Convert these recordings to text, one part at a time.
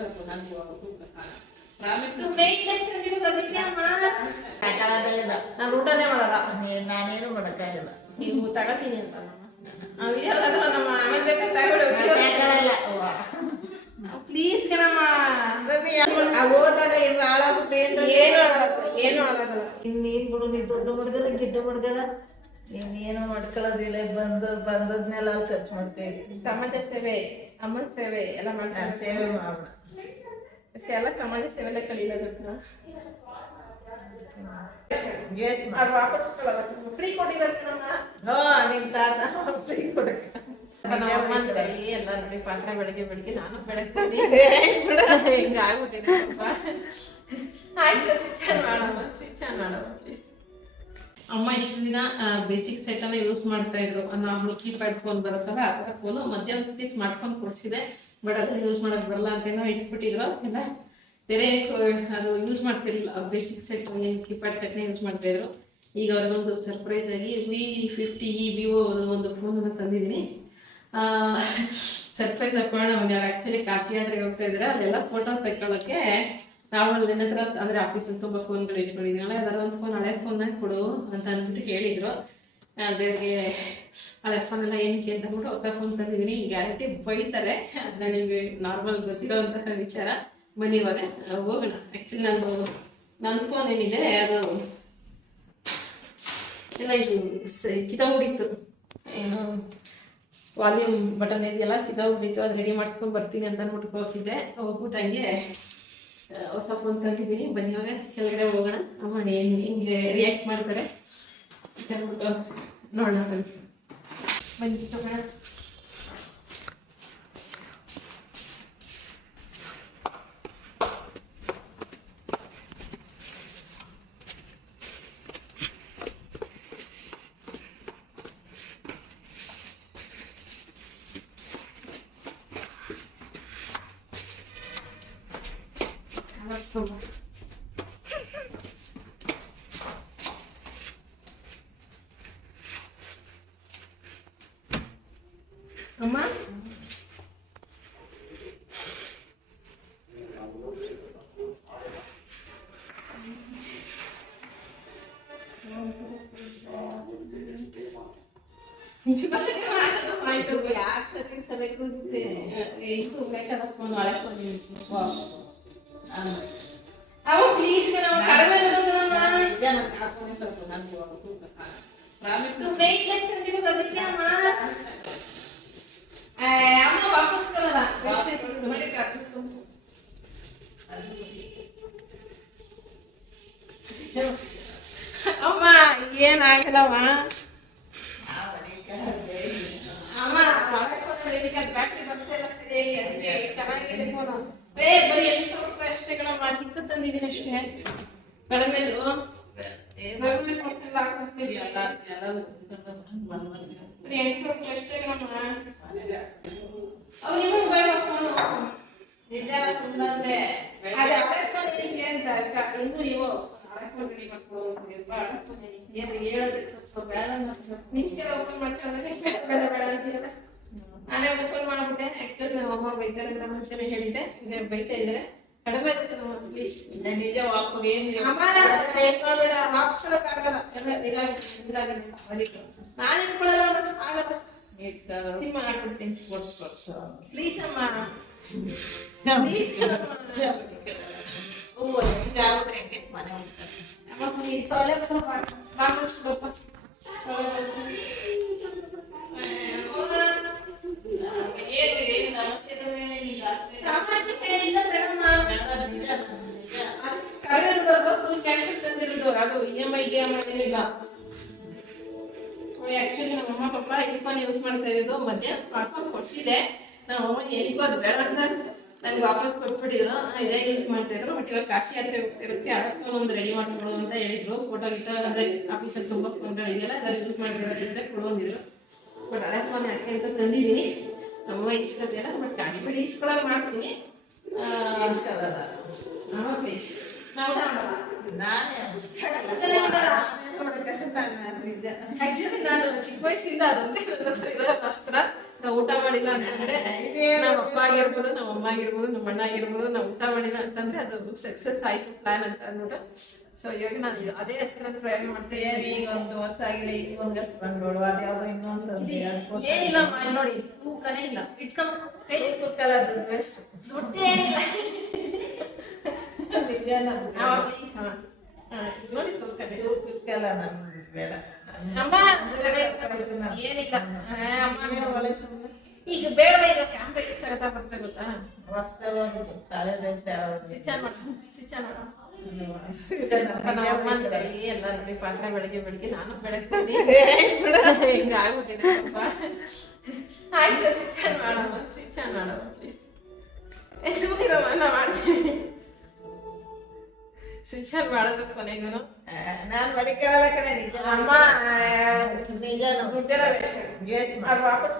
ಸ್ವಲ್ಪ ನನಗೆ. ನಾನು ಮಾಡಲ್ಲ ನಾನೇನು ಮಾಡಕ್ಕಾಗಿಲ್ಲ ನೀವು ತಗೋತೀನಿ ಅಂತ ಪ್ಲೀಸ್ ಕಣಮ್ಮ ಹೋದಾಗ ಏನು ಏನು ಆಗಲ್ಲ ಏನು ಹಾಳಾಗಲ್ಲ ಇನ್ನೇನ್ ಬಿಡು ನೀ ದೊಡ್ಡ ಹುಡುಗದ ಗಿಡ್ಡ ಹುಡುಗದ ಇನ್ನೇನು ಮಾಡ್ಕೊಳ್ಳೋದಿಲ್ಲ ಬಂದ ಬಂದದ್ಮೇಲೆ ಅಲ್ಲಿ ಖರ್ಚು ಮಾಡ್ತೇವೆ ಸಮಾಜ ಸೇವೆ ಅಮ್ಮನ ಸೇವೆ ಎಲ್ಲ ಮಾಡ್ತಾರೆ ಸೇವೆ ಮಾಡೋಣ ಅಷ್ಟೇ ಎಲ್ಲ ಸಮಾಜ ಸೇವೆಲ್ಲ ಅವ್ರು ವಾಪಸ್ ಫ್ರೀ ನಮ್ಮ ತಾತ ಫ್ರೀ ಕೊಡಕ್ಕೆ ಎಲ್ಲ ನೋಡಿ ಪಾತ್ರೆ ಬೆಳಗ್ಗೆ ಬೆಳಿಗ್ಗೆ ನಾನು ಬೆಳಗ್ತೀನಿ. ಆಯ್ತು ಸ್ವಿಚ್ ಆನ್ ಮಾಡಮ್ಮ ಸ್ವಿಚ್ ಆನ್ ಮಾಡಮ್ಮ ಪ್ಲೀಸ್ ಅಮ್ಮ ಇಷ್ಟು ದಿನ ಬೇಸಿಕ್ ಸೆಟ್ ಅನ್ನ ಯೂಸ್ ಮಾಡ್ತಾ ಇದ್ರು ನಾವು ಕೀಪ್ಯಾಡ್ ಫೋನ್ ಬರುತ್ತಲ್ಲ ಆ ಫೋನು ಮಧ್ಯಾಹ್ನ ಸತಿ ಸ್ಮಾರ್ಟ್ ಫೋನ್ ಕೊಡಿಸಿದೆ ಬಟ್ ಅದನ್ನ ಯೂಸ್ ಮಾಡಕ್ ಬರಲ್ಲ ಅಂತೇನೋ ಇಟ್ಬಿಟ್ಟಿದ್ರು. ಇಲ್ಲ, ಬೇರೆ ಅದು ಯೂಸ್ ಮಾಡ್ತಿರ್ಲಿಲ್ಲ. ಬೇಸಿಕ್ ಸೆಟ್ ಏನು ಕೀಪ್ಯಾಡ್ ಸೆಟ್ನ ಯೂಸ್ ಮಾಡ್ತಾ ಇದ್ರು. ಈಗ ಅವ್ರಿಗೊಂದು ಸರ್ಪ್ರೈಸ್ ಆಗಿ ವಿ ಫಿಫ್ಟಿ ಇ ವಿವೋ ಒಂದು ಫೋನನ್ನು ತಂದಿದ್ದೀನಿ. ಸರ್ಪ್ರೈಸ್ ಹಾಕೊಳ್ಳೋಣ ಅವ್ನು ಯಾರು ಆ್ಯಕ್ಚುಲಿ ಕಾಶಿ ಯಾತ್ರೆಗೆ ಹೋಗ್ತಾ ಇದ್ದಾರೆ ಅಲ್ಲೆಲ್ಲ ಫೋಟೋ ತೆಕ್ಕೊಳ್ಳೋಕ್ಕೆ ನಾವು ನಿನ್ನ ಹತ್ರ ಅಂದರೆ ಆಫೀಸಲ್ಲಿ ತುಂಬ ಫೋನ್ಗಳು ಇಟ್ಕೊಂಡಿದ್ದೀನಲ್ಲ ಯಾವ್ದಾರು ಒಂದು ಫೋನ್ ಹಳೆ ಫೋನ್ನ ಕೊಡು ಅಂತ ಅಂದ್ಬಿಟ್ಟು ಹೇಳಿದ್ರು ಹಳೆ ಫೋನ್ ಎಲ್ಲ ಏನಕ್ಕೆ ಅಂತ ಅಂದ್ಬಿಟ್ಟು ಹೊಸ ಫೋನ್ ತಂದಿದ್ದೀನಿ ಗ್ಯಾರಂಟಿ ಬೈತಾರೆ. ಅದನ್ನ ನಿಮಗೆ ನಾರ್ಮಲ್ ಗೊತ್ತಿರೋವಂತಹ ವಿಚಾರ. ಬನ್ನಿ ಇವಾಗ. ಹೋಗೋಣ. ಆ್ಯಕ್ಚುಲಿ ನಾನು ನನ್ನ ಫೋನ್ ಏನಿದೆ ಅದು ಎಲ್ಲ ಇದು ಕಿತ್ತೋಗ್ಬಿಟ್ಟಿತ್ತು. ಏನು ವಾಲ್ಯೂಮ್ ಬಟನ್ ಇದೆಯಲ್ಲ ಕಿತೋಗ್ಬಿಟ್ಟಿತ್ತು ಅದು ರೆಡಿ ಮಾಡ್ಕೊಂಡು ಬರ್ತೀನಿ ಅಂತ ಅಂದ್ಬಿಟ್ಟು ಹೋಗಿದ್ದೆ ಹೋಗ್ಬಿಟ್ಟು ಹಂಗೆ ಹೊಸ ಫೋನ್ ತಂದಿದ್ದೀನಿ. ಬನ್ನಿ ಕೆಳಗಡೆ ಹೋಗೋಣ. ಅಮ್ಮ, ಏನು, ಹಿಂಗೆ ರಿಯಾಕ್ಟ್ ಮಾಡ್ತಾರೆ. ಅಂತ ಅಂದ್ಬಿಟ್ಟು ನೋಡೋಣ ಬನ್ನಿ ಬನ್ನಿ ತಗೋಣ ಮಾಡಿಸ್ಕೊಂಬ ಅಮ್ಮ A gente não tem mais do buraco, tem que saber quando é, tem. É, é e como é que ela tá quando olha pra ah gosta? Tipo, ah, não. Ah, o Cristo, não, cara, mas eu não tô na não começou a mandar meu avô, cara. Tu bem que esse amigo vai ter que amar. É, eu não vou funcionar lá. Eu sei que eu vou ligar tudo. Tchau. Oma, yena, kalawa. ಏ ಬರೀ ಎಂಟು ಸಾವಿರ ರೂಪಾಯಿ ಅಷ್ಟೇ ಕಣಮ್ಮ ಚಿಕ್ಕ ತಂದಿದ್ದೀನಿ ಅಷ್ಟೇ. ಕಡಿಮೆ ಕೊಡ್ತಿಲ್ಲ ಹಾಕ್ಕೊಡ್ತೀನಿ. ಬರೀ ಎಂಟು ಸಾವಿರ ರೂಪಾಯಿ ಅಷ್ಟೇ ಕಣಮ್ಮ. ಅವು ನಿಮಗೆ ಬೇಡ ಫೋನು ನಿಜಾನ ಸುಮ್ಮನೆ ಅದೇ ಫೋನ್ ನಿನಗೆ ಅಂತ ಅಕ್ಕ ಇನ್ನೂ ಸ್ವಲ್ಪ ಓಪನ್ ಮಾಡ್ಕೊಂಡ್ರೆ ಬೇಡ ಬೇಡ ಅಂತೀರಲ್ಲ. ನಾನೇ ಓಪನ್ ಮಾಡ್ಬಿಟ್ಟೆ. ಆಕ್ಚುಲಿ ನಮ್ಮ ಅಮ್ಮ ಬೈತಾರೆ ಅಂತ ಮುಂಚೆನೆ ಹೇಳಿದ್ದೆ. ಇದೇ ಬೈತಾ ಇದ್ರೆ ಕಡಿಮೆ ಪ್ಲೀಸ್ ನಿಜ ಏನು ಅಮ್ಮ ಬೇಡ ಎಲ್ಲ ಇದಾಗಿದೆ ನಾನು ಇಟ್ಕೊಳ್ಳಲ್ಲ ಅಂದ್ರೆ ಆಗಲ್ಲ. ಸಿನಿಮಾ ಹಾಕ್ಬಿಡ್ತೀನಿ. ಪ್ಲೀಸ್ ಅಮ್ಮ. ಪ್ಲೀಸ್ ಓ ಹೆಂಗೆ ಮನೆ ಹೋಗ್ತಾರೆ ಅಮ್ಮ ಇಟ್ಟು ಐ ಗಿ ಎಂ ಐ ಏನಿಲ್ಲ. ಆಕ್ಚುಲಿ ನಮ್ಮ ಅಮ್ಮ ಪಪ್ಪ ಈ ಫೋನ್ ಯೂಸ್ ಮಾಡ್ತಾ ಇದ್ದು ಮಧ್ಯ ಸ್ಮಾರ್ಟ್ ಫೋನ್ ಕೊಡ್ಸಿದೆ. ನಮ್ಮ ಅಮ್ಮ ಏನಿಗೂ ಅದು ಬೇಡ ಅಂತ ನನಗೆ ವಾಪಸ್ ಕೊಟ್ಬಿಟ್ಟಿದ್ರು. ಇದೇ ಯೂಸ್ ಮಾಡ್ತಾ ಇದ್ರು. ಬಟ್ ಇವಾಗ ಕಾಶಿ ಯಾತ್ರೆ ಹೋಗ್ತಿರುತ್ತೆ ಆ ಫೋನ್ ಒಂದು ರೆಡಿ ಮಾಡ್ಕೊಡು ಅಂತ ಹೇಳಿದ್ರು. ಫೋಟೋ ಗಿಟೋ ಅಂದ್ರೆ ಆಫೀಸಲ್ಲಿ ತುಂಬ ಫೋನ್ಗಳಿದೆಯಲ್ಲ ಅದರ ಯೂಸ್ ಮಾಡ್ತಿರೋದ್ರಿಂದ ಕೊಡು ಅಂದಿದ್ರು. ಬಟ್ ಹಳೆ ಫೋನ್ ಯಾಕೆ ಅಂತ ತಂದಿದ್ದೀನಿ. ನಮ್ಮ ಇಸ್ಕೊತಿಲ್ಲ ಬಟ್ ಗಾಡಿ ಬಿಡಿ ಇಸ್ಕೊಳ್ಳೋದು ಮಾಡ್ತೀನಿ. ನಾವು ನಾನೇ ನಾನು ಚಿಕ್ಕ ವಯಸ್ಸಿಂದ ಅದೊಂದೇ ಇರೋ ವಸ್ತ್ರ ನಾವ್ ಊಟ ಮಾಡಿಲ್ಲ ಅಂತಂದ್ರೆ ನಮ್ಮ ಅಪ್ಪ ಆಗಿರ್ಬೋದು ನಮ್ಮ ಅಮ್ಮ ಆಗಿರ್ಬೋದು ನಮ್ಮ ಅಣ್ಣ ಆಗಿರ್ಬೋದು ನಾವು ಊಟ ಮಾಡಿಲ್ಲ ಅಂತಂದ್ರೆ ಅದು ಸಕ್ಸಸ್ ಆಯ್ತು ಪ್ಲಾನ್ ಅಂತ ಅಂದ್ಬಿಟ್ಟು ಸೊ ಇವಾಗ ನಾನು ಅದೇ ಹೆಸರನ್ನು ಪ್ರಯೋಗ ಮಾಡ್ತೀನಿ ಈಗ ಒಂದು ವರ್ಷ ಆಗಿಲ್ಲ ಈಗ ಒಂದಷ್ಟು ಏನಿಲ್ಲ ನೋಡಿ ತೂಕನೇ ಇಲ್ಲ ಇಟ್ಕೊಂಡ್ ಕೈ ದುಡ್ಡು ಏನಿಲ್ಲ ನೋಡಿ ಕೂತಲ್ಲ ನಮ್ಗೆ ಬೇಡ ಅಮ್ಮ ಏನಿಲ್ಲ ಅಮ್ಮ ಸುಮ್ಮನೆ ಈಗ ಬೇಡವ ಈಗ ಕ್ಯಾಮ್ರಾ ಈಗ ಸಗತ ಗೊತ್ತಾ ವಾಸ್ತವವಾಗಿ ತಲೆದಂತೆ ಸ್ವಿಚ್ ಆನ್ ಮಾಡು ಸ್ವಿಚ್ ಆನ್ ಮಾಡು ಎಲ್ಲರೂ ಎಲ್ಲ ಬೆಳಿಗ್ಗೆ ಬೆಳಿಗ್ಗೆ ನಾನು ಬೆಳಗ್ತೀನಿ ಹಿಂಗ ಆಗ್ಬಿಟ್ಟಿದೆ ಆಯ್ತು ಸ್ವಿಚ್ ಮಾಡಮ್ಮ ಸ್ವಿಚ್ ಮಾಡಮ್ಮ ಪ್ಲೀಸ್ ಸುಮ್ಮನಿರಮ್ಮ ನಾ ಮಾಡ್ತೀನಿ. ಸ್ವಿಚ್ ಮಾಡಬೇಕು ಮಾಡೋದು ನಾನು ನಾನ್ ಮಡಿಕೇಳಲ್ಲ ಕಣೆ ನಿಜ ಅಮ್ಮ ನಿಜ ಅದು ವಾಪಸ್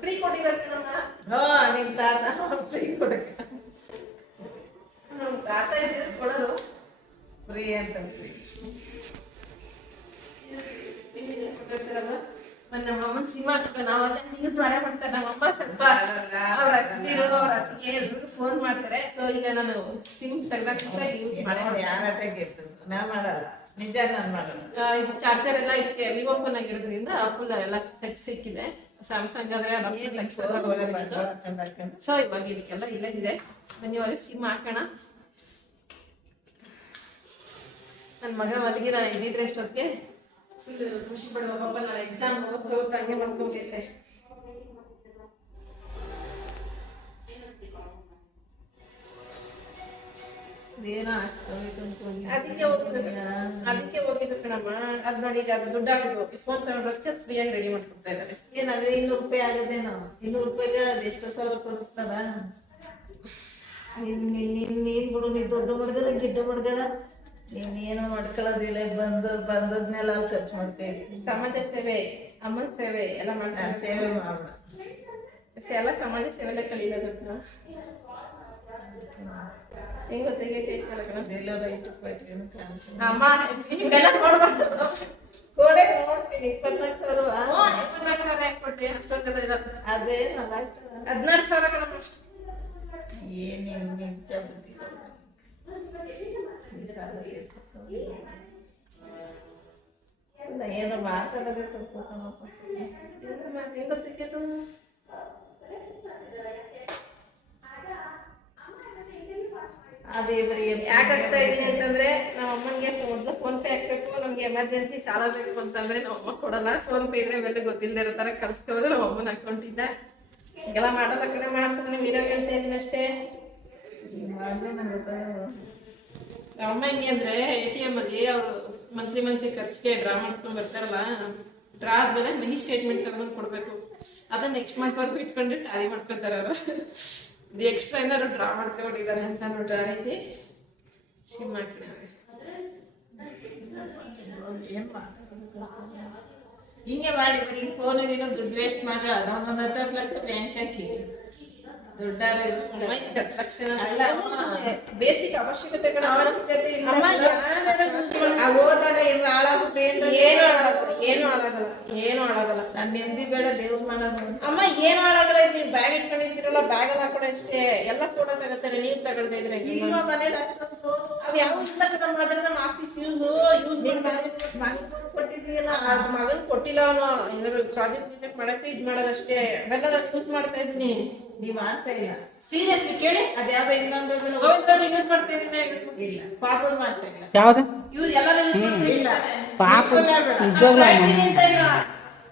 ಫ್ರೀ ಕೊಟ್ಟಿದ್ದಾರೆ ನಮ್ಮ ಹೋ ನಿಮ್ ತಾತ ಫ್ರೀ ಕೊಡಕ ನಮ್ಮ ತಾತ ಇದ್ರೆ ಕೊಡೋರು. ಫ್ರೀ ಅಂತ free. ನಮ್ಮ ಅಮ್ಮನ ಸಿನಿಮಾ ನಾವೆಲ್ಲ ನ್ಯೂಸ್ ಮಾಡೇ ಮಾಡ್ತಾರೆ ನಮ್ಮ ಅಮ್ಮ ಸ್ವಲ್ಪ ಅವ್ರ ಹತ್ತಿರೋ ಅವ್ರ ಅತ್ತಿಗೆ ಎಲ್ರಿಗೂ ಫೋನ್ ಮಾಡ್ತಾರೆ. ಸೊ ಈಗ ನಾನು ಸಿಮ್ ತೆಗ್ದಾಕ್ಬಿಟ್ಟು ಯೂಸ್ ಮಾಡೇ ಯಾರ ನಾ ಮಾಡಲ್ಲ. ನಿಜ ನಾನು ಮಾಡಲ್ಲ. ಇದು ಚಾರ್ಜರ್ ಎಲ್ಲ ಇದಕ್ಕೆ ವಿವೋ ಫೋನ್ ಆಗಿರೋದ್ರಿಂದ ಫುಲ್ ಎಲ್ಲ ಸೆಟ್ ಸಿಕ್ಕಿದೆ. ಸ್ಯಾಮ್ಸಂಗ್ ಆದ್ರೆ ಸೊ ಇವಾಗ ಇದಕ್ಕೆಲ್ಲ ಇಲ್ಲೇ ಇದೆ. ಬನ್ನಿ ಅವ್ರಿಗೆ ಸಿಮ್ ಹಾಕೋಣ. ನನ್ನ ಮಗ ಮಲಗಿದ ಇದ್ದಿದ್ರೆ ಎಷ್ಟೊತ್ತಿಗೆ? ಫುಲ್ ಖುಷಿ ಪಡುವ ಪಾಪ ನಾನು ಎಕ್ಸಾಮ್ ಓದ್ತಾ ಓದ್ತಾ ಹಂಗೆ ಅಂತ ಅದಕ್ಕೆ ಹೋಗಿದ್ರು ಅದಕ್ಕೆ ಕಣಮ್ಮ. ಅದ್ ನೋಡಿ ಈಗ ಅದು ದುಡ್ಡು ಆಗಿದ್ರು ಫೋನ್ ತಗೊಂಡೋದಕ್ಕೆ ಆಗಿ ರೆಡಿ ಮಾಡ್ಕೊಡ್ತಾ ಇದ್ದಾರೆ. ಏನಾದ್ರೆ ಇನ್ನೂರು ರೂಪಾಯಿ ಆಗದೇನೋ? ಇನ್ನೂರು ರೂಪಾಯಿಗೆ ಅದು ಎಷ್ಟೋ ಸಾವಿರ ರೂಪಾಯಿ ಕೊಡ್ತಾರ ನೀನ್ ನೀನ್ ನೀನ್ ಬಿಡು ನೀನ್ ದೊಡ್ಡ ಮಾಡಿದಲ್ಲ ಗಿಡ್ಡ ಮಾಡಿದಲ್ಲ ನೀನ್ ಏನೋ ಮಾಡ್ಕೊಳ್ಳೋದಿಲ್ಲ ಬಂದ ಬಂದದ್ಮೇಲೆ ಅಲ್ಲಿ ಖರ್ಚು ಮಾಡ್ತೇವೆ. ಸಮಾಜ ಸೇವೆ ಅಮ್ಮನ ಸೇವೆ ಎಲ್ಲ ಮಾಡ್ತಾರೆ ಸೇವೆ ಮಾಡೋಣ ಎಲ್ಲ ಸಮಾಜ ಸೇವೆಲ್ಲ ಕಲೀಲದ ಹೆಂಗ್ ಗೊತ್ತಾಗೈತೆ ಐತಲ್ಲ ಕಣ? ಎಲ್ಲ ರೈಟ್ ಪೈಟ್ಗೆ ಕಾಣ್ತೀನಿ ಅಮ್ಮ ಇವೆಲ್ಲ ನೋಡ್ಬಾರ್ದು. ಕೋಡೆ ನೋಡ್ತೀನಿ ಇಪ್ಪತ್ನಾಲ್ಕು ಸಾವಿರ ಇಪ್ಪತ್ನಾಲ್ಕು ಸಾವಿರ ಯಾಕೆ ಕೊಟ್ಟಿ? ಅದೇ ಹದಿನಾರು ಸಾವಿರ ಕಣಮ್ಮ ಅಷ್ಟು ಏನೇನು ನಿಜ ಬುದ್ಧಿ. ಏನೋ ಮಾತಾಡೋದೇ ಸುಮ್ಮನೆ ಮತ್ತೆ ಹೆಂಗ್ ಗೊತ್ತಾಗೈತು ಅದೇ ಯಾಕೆ ಆಗ್ತಾ ಇದೀನಿ ಅಂತಂದ್ರೆ ನಮ್ಮ ಅಮ್ಮನಿಗೆ ಮೊದಲು ಫೋನ್ ಪೇ ಹಾಕ್ಬೇಕು, ನಮ್ಗೆ ಎಮರ್ಜೆನ್ಸಿ ಸಾಲ ಬೇಕು ಅಂತಂದ್ರೆ ನಮ್ಮ ಅಮ್ಮ ಕೊಡಲ್ಲ. ಫೋನ್ ಪೇ ಇದ್ರೆ ಮೇಲೆ ಗೊತ್ತಿಲ್ಲದೆ ಇರೋ ತರ ಕಳ್ಸ್ಕೋಬೋದು ನಮ್ಮ ಅಮ್ಮನ ಅಕೌಂಟ್ ಇಂದ. ಹಿಂಗೆಲ್ಲ ಮಾಡೋದ ಕಡೆ ಮಾಡ ಸುಮ್ಮನೆ ವಿಡಿಯೋ ಕೇಳ್ತಾ ಇದ್ದೀನಿ ಅಷ್ಟೇ. ಅಮ್ಮ ಹೆಂಗೆ ಅಂದ್ರೆ ಎ ಟಿ ಎಂ ಅಲ್ಲಿ ಅವರು ಮಂತ್ಲಿ ಮಂತ್ಲಿ ಖರ್ಚಿಗೆ ಡ್ರಾ ಮಾಡಿಸ್ಕೊಂಡ್ ಬರ್ತಾರಲ್ಲ, ಡ್ರಾ ಆದ್ಮೇಲೆ ಮಿನಿ ಸ್ಟೇಟ್ಮೆಂಟ್ ತಗೊಂಡ್ ಕೊಡ್ಬೇಕು. ಅದನ್ನ ನೆಕ್ಸ್ಟ್ ಮಂತ್ ವರ್ಗು ಇಟ್ಕೊಂಡು ಟ್ಯಾರಿ ಮಾಡ್ಕೊತಾರೆ ಅವರು. ಎಕ್ಸ್ಟ್ರಾ ಏನಾದ್ರು ಡ್ರಾ ಮಾಡ್ಕೊಂಡಿದ್ದಾರೆ ಅಂತ ನೋಡ್ರಿ ಆ ರೀತಿ. ಸಿಮ್ ಮಾತಾಡೋದು ಹಿಂಗೆ ಮಾಡಿ ಬರೀ ಫೋನ್ ಏನೋ ದುಡ್ಡು ವೇಸ್ಟ್ ಮಾಡ್ರ ಅದೊಂದೊಂದು ಹತ್ತು ಲಕ್ಷ ಬ್ಯಾಂಕ್ ಹಾಕಿ. ಬೇಸಿಕ್ ಅವಶ್ಯಕತೆಗಳ ಅವಶ್ಯಕತೆ ಇಲ್ಲ. ಹೋದಾಗ ಏನು ಹಾಳಾಗುತ್ತೆ ಏನು ಹಾಳಾಗಲ್ಲ. ಏನು ಹಾಳಾಗಲ್ಲ. ಏನು ಹಾಳಾಗಲ್ಲ. ನಾನು ನೆಮ್ಮದಿ ಬೇಡ ದೇವ್ರ ಮಾಡೋದು ಅಮ್ಮ ಏನು ಹಾಳಾಗಲ್ಲ. ಇದು ನೀವು ಬ್ಯಾಗ್ ಇಟ್ಕೊಂಡಿರ್ತೀರಲ್ಲ ಬ್ಯಾಗ್ ಅಲ್ಲಿ ಹಾಕೊಡಿ ಅಷ್ಟೇ. ಎಲ್ಲ ಫೋಟೋ ತಗೋತಾರೆ ನೀವು ತಗೊಳ್ತಾ ಇದ್ರೆ ನಿಮ್ಮ ಮನೇಲಿ ಅಷ್ಟೊಂದು ಅವ್ ಯಾವ ಇಲ್ಲ ನಮ್ಮ ಆಫೀಸ್ ಯೂಸ್ ಯೂಸ್ ನಿಮ್ಮ ಮಗನಿಗೆ ಕೊಟ್ಟಿದ್ದೀಯಲ್ಲ ಅದ್ ಮಗನ್ ಕೊಟ್ಟಿಲ್ಲ ಅವನು. ಏನಾದ್ರು ಪ್ರಾಜೆಕ್ಟ್ ಗಿಜೆಕ್ಟ್ ಮಾಡಕ್ಕೆ ಇದ್ ಮಾಡೋದಷ್ಟೇ. ಅವೆಲ್ಲ ನಾನು ಯೂಸ್ ಮಾಡ್ತಾ ಇದೀನಿ ನೀವ್ ಮಾಡ್ತಾ ಇಲ್ಲ. ಸೀರಿಯಸ್ಲಿ ಕೇಳಿ? ಅದ್ಯಾವ್ದೋ ಇನ್ನೊಂದು ಗೋವಿಂದ್ರ ಯೂಸ್ ಮಾಡ್ತಾ ಇಲ್ಲ ಪಾಪ ಮಾಡ್ತಾ ಇಲ್ಲ. ಯಾವ್ದು? ಯೂಸ್ ಎಲ್ಲರೂ ಯೂಸ್ ಮಾಡ್ತಾ ಇಲ್ಲ. ಪಾಪ ನಿಜವಾಗ್ಲೂ ಇಲ್ಲ.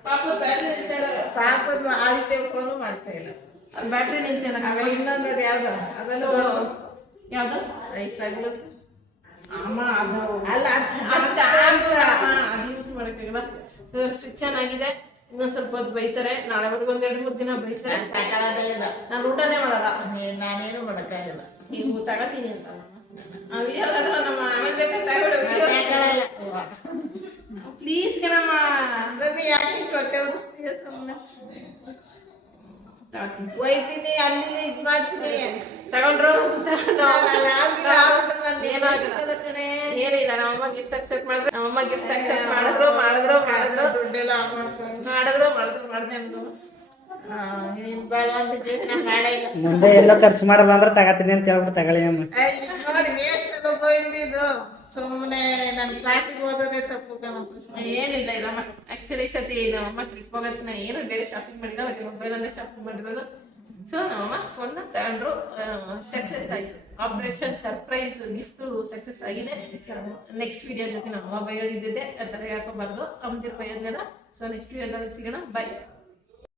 ಪಾಪ ಬ್ಯಾಟ್ರಿ ನಿಲ್ತಾ ಇಲ್ಲ. ಪಾಪದ ಆದಿತ್ಯ ಫೋನು ಮಾಡ್ತಾ ಇಲ್ಲ. ಅದು ಬ್ಯಾಟ್ರಿ ನಿಲ್ತಾ ಇಲ್ಲ. ಇನ್ನೊಂದು ಅದು ಯಾವ್ದು? ಅದನ್ನು ಅಮ್ಮ ಅದು ಅಲ್ಲ ಅದ್ ಯೂಸ್ ಮಾಡಕ್ಕಾಗಲ್ಲ. ಚೆನ್ನಾಗಿದೆ. ಇನ್ನೊಂದ್ ಸ್ವಲ್ಪ ಹೊತ್ತು ಬೈತಾರೆ. ನಾಳೆ ನಾಳೆವರೆಗೂ ಒಂದ್ ಎರಡು ಮೂರ್ ದಿನ ಬೈತಾರೆ. ನಾನು ಊಟನೇ ಮಾಡಲ್ಲ. ನಾನೇನು ಮಾಡಕ್ಕಾಗಲ್ಲ. ನೀವು ತಗೋತೀನಿ ಅಂತ ನಮ್ಮ ಆಮೇಲೆ ಬೇಕಾದ್ರೆ ಪ್ಲೀಸ್ ಕಣಮ್ಮ. ಯಾಕೆ ಹೊಟ್ಟೆ ಉರಿಸ್ತೀಯ ಸುಮ್ಮನೆ ಒಯ್ತೀನಿ ಅಲ್ಲಿ ಇದ್ ಮಾಡ್ತೀನಿ. ತಗೊಂಡ್ರು ಏನಿಲ್ಲ ನಮ್ಮಮ್ಮ ಗಿಫ್ಟ್ ಅಕ್ಸೆಪ್ಟ್ ಮಾಡಿದ್ರು. ನಮ್ಮಮ್ಮ ಗಿಫ್ಟ್ ಅಕ್ಸೆಪ್ಟ್ ಮಾಡಿದ್ರು ಮಾಡಿದ್ರು ಮಾಡಿದ್ರು. ದುಡ್ಡೆಲ್ಲ ಮಾಡಿದ್ರು ಮಾಡಿದ್ರು ಮಾಡ್ದೆ ಅಂದ್ರು ಮಾಡಲ್ಲ ಮುಂದೆ ಎಲ್ಲೋ ಖರ್ಚು ಮಾಡಲ್ಲ ಅಂದ್ರೆ ತಗತೀನಿ ಅಂತ ಹೇಳ್ಬಿಟ್ಟು ತಗೊಳ್ಳಿ ಅಮ್ಮ. ಸುಮ್ಮನೆ ನನ್ ಕ್ಲಾಸಿಗೆ ಓದೋದೇ ತಪ್ಪು ಏನಿಲ್ಲ ಇಲ್ಲಮ್ಮ. ಆಕ್ಚುಲಿ ಈ ಸತಿ ನಮ್ಮಮ್ಮ ಟ್ರಿಪ್ ಹೋಗೋದನ್ನ ಏನು ಬೇರೆ ಶಾಪಿಂಗ್ ಮಾಡಿದ ಅವ್ರಿಗೆ ಮೊಬೈಲ್ ಅಂದ್ರೆ ಶಾಪಿಂಗ್ ಮಾಡಿರೋದು. ಸೊ ನಮ್ಮಮ್ಮ ಫೋನ್ನ ತಗೊಂಡ್ರು ಸಕ್ಸಸ್ ಆಯ್ತು ಆಪರೇಷನ್ ಸರ್ಪ್ರೈಸ್ ಗಿಫ್ಟ್ ಸಕ್ಸಸ್ ಆಗಿದೆ ನೆಕ್ಸ್ಟ್ ವಿಡಿಯೋ ಜೊತೆ ನಮ್ಮಮ್ಮ ಬೈಯೋದಿದ್ದೆ ಆ ಥರ ಯಾಕೋಬಾರ್ದು ಅಮ್ಮದಿರ್ ಬೈಯೋದ್ನೆಲ್ಲ ಸೊ ನೆಕ್ಸ್ಟ್ ವಿಡಿಯೋದಲ್ಲಿ ಸಿಗೋಣ ಬೈ